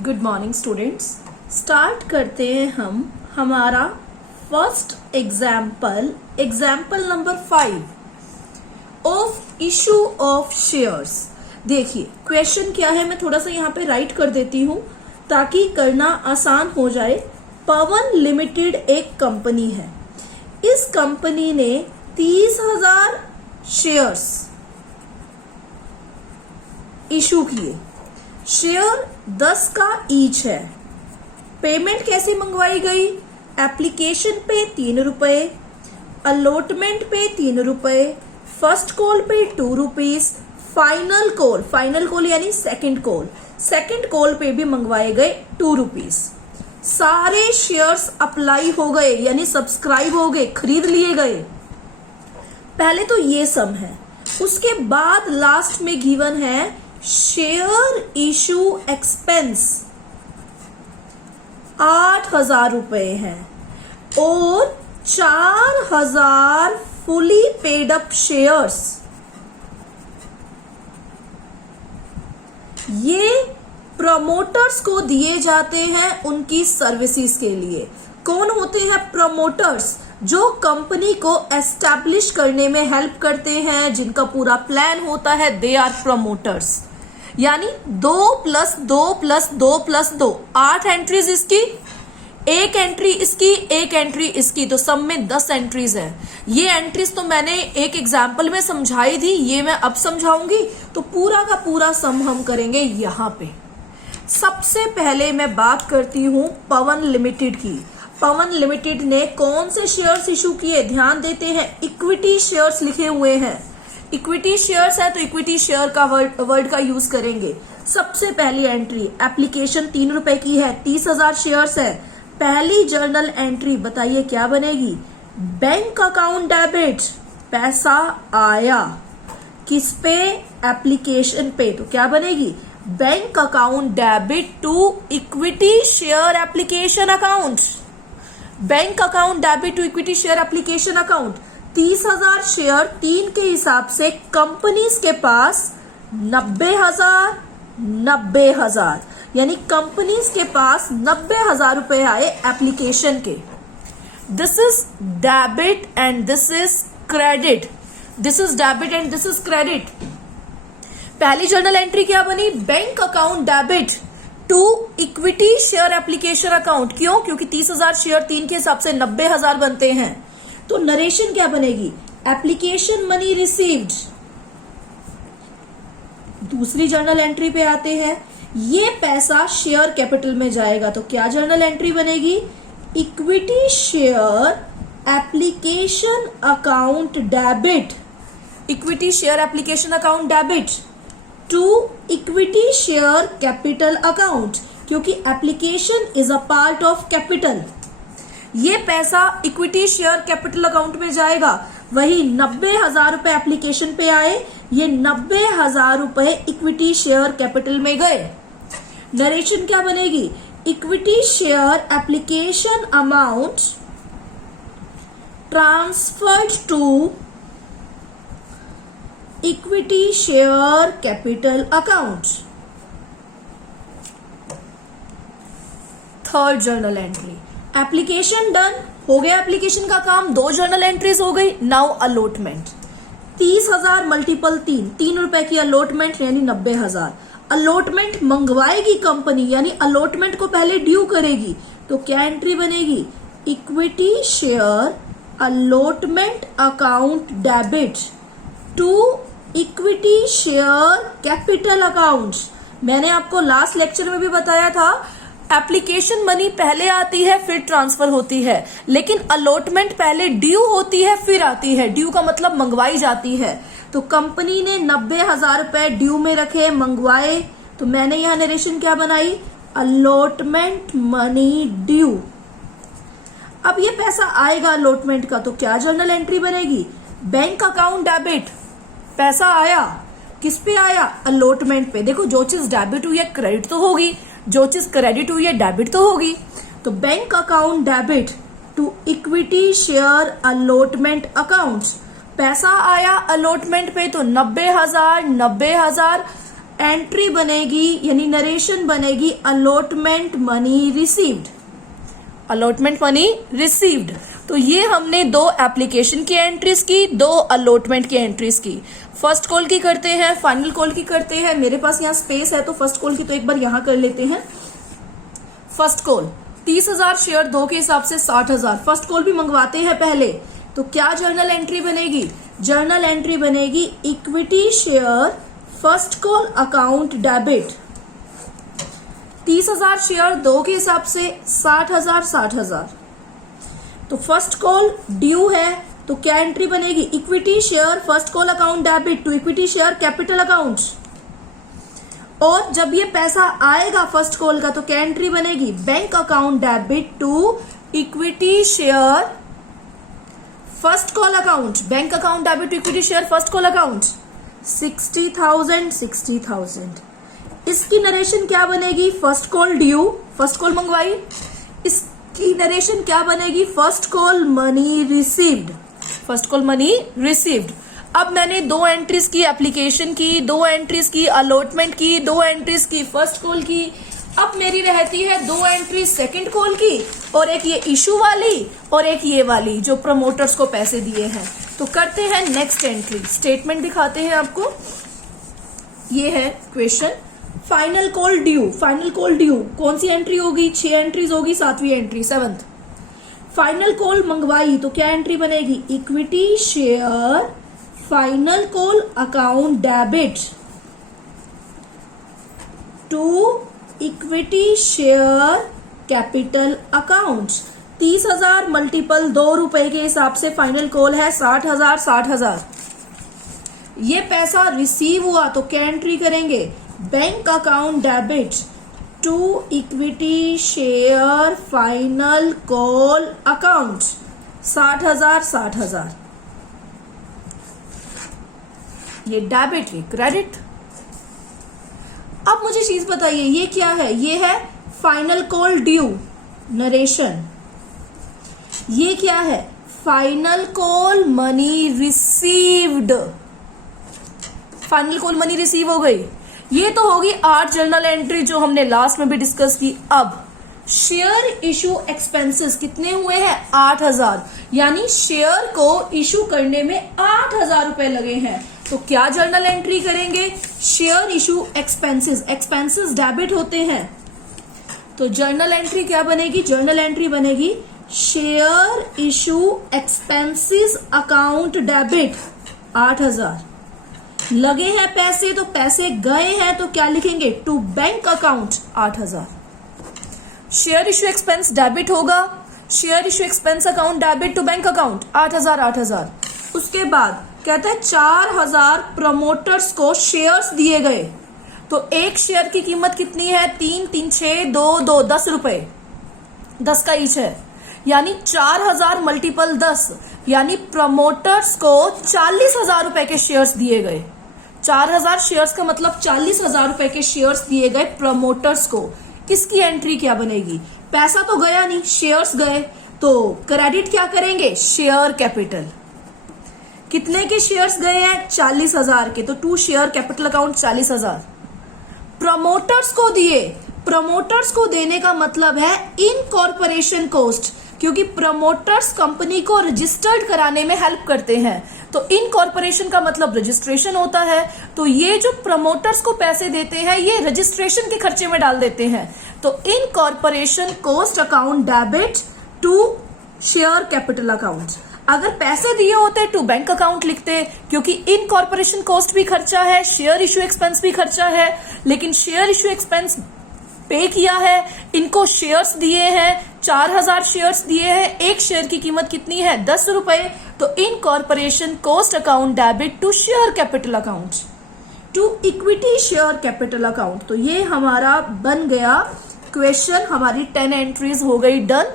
Good morning students. Start करते हैं हम हमारा first example number 5 of issue of shares. देखिए क्वेश्चन क्या है, मैं थोड़ा सा यहाँ पे राइट कर देती हूँ ताकि करना आसान हो जाए। पवन लिमिटेड एक कंपनी है। इस कंपनी ने 30,000 शेयर्स इशू किए। शेयर 10 का ईच है। पेमेंट कैसी मंगवाई गई? एप्लीकेशन पे 3 रुपए, अलॉटमेंट पे 3 रुपए, फर्स्ट कॉल पे 2 रुपीज, फाइनल कॉल यानी सेकंड कॉल पे भी मंगवाए गए 2 रुपीज। सारे शेयर्स अप्लाई हो गए यानी सब्सक्राइब हो गए, खरीद लिए गए। पहले तो ये सम है, उसके बाद लास्ट में गिवन है शेयर इशू एक्सपेंस 8,000 रुपए है और 4,000 फुली पेड अप शेयर्स। ये प्रमोटर्स को दिए जाते हैं उनकी सर्विसेज के लिए। कौन होते हैं प्रमोटर्स? जो कंपनी को एस्टैब्लिश करने में हेल्प करते हैं, जिनका पूरा प्लान होता है, दे आर प्रमोटर्स। यानी 2 + 2 + 2 + 2 8 एंट्रीज इसकी, एक एंट्री इसकी, एक एंट्री इसकी, तो सब में 10 एंट्रीज है। ये एंट्रीज तो मैंने एक एग्जाम्पल में समझाई थी, ये मैं अब समझाऊंगी। तो पूरा का पूरा सम हम करेंगे यहाँ पे। सबसे पहले मैं बात करती हूँ पवन लिमिटेड की। पवन लिमिटेड ने कौन से शेयर्स इशू किए? ध्यान देते हैं, इक्विटी शेयर्स लिखे हुए हैं। इक्विटी शेयर्स है तो इक्विटी शेयर का वर्ड का यूज करेंगे। सबसे पहली एंट्री एप्लीकेशन 3 रुपए की है, 30,000 शेयर्स है। पहली जर्नल एंट्री बताइए क्या बनेगी? बैंक अकाउंट डेबिट, पैसा आया किस पे? एप्लीकेशन पे, तो क्या बनेगी? Bank account debit to equity share application account. Bank account debit to equity share application account. 30,000 share 3 के हिसाब से कंपनीज के पास 90,000 यानी कंपनीज के पास 90,000 रुपए आए एप्लीकेशन के। This is debit and this is credit. This is debit and this is credit. पहली जर्नल एंट्री क्या बनी? Bank account debit to equity share application account. क्यों? क्योंकि 30,000 शेयर 3 के हिसाब से 90,000 बनते हैं। तो नरेशन क्या बनेगी? Application money received. दूसरी जर्नल एंट्री पे आते हैं, ये पैसा शेयर कैपिटल में जाएगा, तो क्या जर्नल एंट्री बनेगी? Equity share application account debit. Equity share application account debit to equity share capital account, क्योंकि application is a part of capital. ये पैसा इक्विटी शेयर कैपिटल अकाउंट में जाएगा। वही 90,000 रुपए एप्लीकेशन पे आए, ये 90,000 रुपए इक्विटी शेयर कैपिटल में गए। नरेशन क्या बनेगी? Equity share application amount transferred to equity share capital account. Third journal entry, application done हो गया। एप्लीकेशन का काम, 2 जर्नल एंट्रीज हो गई। नाउ अलॉटमेंट 30,000 मल्टीपल 3 रुपए की अलॉटमेंट यानी 90,000। अलॉटमेंट मंगवाएगी कंपनी यानी अलॉटमेंट को पहले ड्यू करेगी, तो क्या एंट्री बनेगी? Equity share allotment account debit to equity share capital account. मैंने आपको लास्ट लेक्चर में भी बताया था, एप्लीकेशन मनी पहले आती है फिर ट्रांसफर होती है, लेकिन अलॉटमेंट पहले ड्यू होती है फिर आती है। ड्यू का मतलब मंगवाई जाती है। तो कंपनी ने 90,000 रुपए ड्यू में रखे, मंगवाए, तो मैंने यहां नरेशन क्या बनाई? Allotment money due. अब ये पैसा आएगा अलॉटमेंट का, तो क्या जर्नल एंट्री बनेगी? बैंक अकाउंट डेबिट, पैसा आया किस पे आया? अलॉटमेंट पे। देखो जो चीज डेबिट हुई है क्रेडिट तो होगी, जो चीज क्रेडिट हुई है डेबिट तो होगी। तो bank account debit to equity share allotment account. पैसा आया अलॉटमेंट पे तो 90,000 एंट्री बनेगी यानी नरेशन बनेगी allotment money received, allotment money received. तो ये हमने दो एप्लीकेशन की एंट्रीज की, दो अलॉटमेंट की एंट्रीज की। फर्स्ट कॉल की करते हैं, फाइनल कॉल की करते हैं। मेरे पास यहाँ स्पेस है तो फर्स्ट कॉल की तो एक बार यहाँ कर लेते हैं। फर्स्ट कॉल 30,000 शेयर 2 के हिसाब से 60,000। फर्स्ट कॉल भी मंगवाते हैं पहले, तो क्या जर्नल एंट्री बनेगी? जर्नल एंट्री बनेगी equity share first call account debit. 30,000 share 2 के हिसाब से 60,000 60,000। तो फर्स्ट कॉल ड्यू है तो क्या एंट्री बनेगी? Equity share first call account debit to equity share capital account. और जब ये पैसा आएगा फर्स्ट कॉल का तो क्या एंट्री बनेगी? Bank account debit to equity share first call account. Bank account debit to equity share first call account 60,000 60,000। इसकी नरेशन क्या बनेगी? First call due, first call मंगवाई। इसकी नरेशन क्या बनेगी? First call money received, first call money received. अब मैंने दो एंट्रीज की एप्लीकेशन की, दो एंट्रीज की अलॉटमेंट की, दो एंट्रीज की फर्स्ट कॉल की। अब मेरी रहती है दो एंट्रीज सेकंड कॉल की और एक ये इशू वाली और एक ये वाली जो प्रमोटर्स को पैसे दिए हैं। तो करते हैं नेक्स्ट एंट्री, स्टेटमेंट दिखाते हैं आपको। ये है question, final call due. Final call due कौन सी एंट्री होगी? 6 एंट्रीज होगी, 7वीं एंट्री 7th। फाइनल कॉल मंगवाई तो क्या एंट्री बनेगी? Equity share final call account debit to equity share capital account. 30,000 multiple 2 रुपए के हिसाब से फाइनल कॉल है 60,000 60,000। ये पैसा रिसीव हुआ तो क्या एंट्री करेंगे? Bank account debit to equity share final call account 60,000 60,000। ये डेबिट, ये क्रेडिट। अब मुझे चीज बताइए ये क्या है? ये है फाइनल कॉल ड्यू नरेशन। ये क्या है? Final call money received. Final call money receive हो गई। ये तो होगी 8 जर्नल एंट्री जो हमने लास्ट में भी डिस्कस की। अब शेयर इशू एक्सपेंसेस कितने हुए हैं? 8,000, यानी शेयर को इशू करने में 8,000 रुपए लगे हैं। तो क्या जर्नल एंट्री करेंगे? Share issue expenses. Expenses debit होते हैं तो जर्नल एंट्री क्या बनेगी? जर्नल एंट्री बनेगी share issue expenses account debit 8,000। लगे हैं पैसे तो पैसे गए हैं तो क्या लिखेंगे? To bank account 8,000। Share issue expense debit होगा, share issue expense account debit to bank account 8,000 8,000। उसके बाद कहता है 4,000 प्रमोटर्स को शेयर्स दिए गए। तो एक शेयर की कीमत कितनी है? 3 3 6 2 2 10 रुपए, 10 का ईच है, यानी 4,000 मल्टीपल 10, यानी प्रमोटर्स को 40,000 रुपए के शेयर्स दिए गए। 4,000 शेयर्स का मतलब 40,000 रुपए के शेयर्स दिए गए प्रमोटर्स को। इसकी एंट्री क्या बनेगी? पैसा तो गया नहीं, शेयर्स गए, तो क्रेडिट क्या करेंगे? Share capital. कितने के शेयर्स गए हैं? 40,000 के, तो to share capital account 40,000। Promoters को दिए, प्रमोटर्स को देने का मतलब है इनकॉर्पोरेशन कॉस्ट, क्योंकि प्रमोटर्स कंपनी को रजिस्टर्ड कराने में हेल्प करते हैं। तो इनकॉर्पोरेशन का मतलब रजिस्ट्रेशन होता है। तो ये जो प्रमोटर्स को पैसे देते हैं ये रजिस्ट्रेशन के खर्चे में डाल देते हैं। तो incorporation cost account debit to share capital account. अगर पैसे दिए होते टू बैंक अकाउंट लिखते, क्योंकि इनकॉर्पोरेशन कॉस्ट भी खर्चा है, शेयर इशू एक्सपेंस भी खर्चा है, लेकिन शेयर इशू एक्सपेंस पे किया है, इनको शेयर्स दिए हैं, 4,000 शेयर्स दिए हैं। एक शेयर की कीमत कितनी है? 10 रुपए। तो incorporation cost account debit to share capital account to equity share capital account. तो ये हमारा बन गया क्वेश्चन। हमारी 10 एंट्रीज हो गई डन।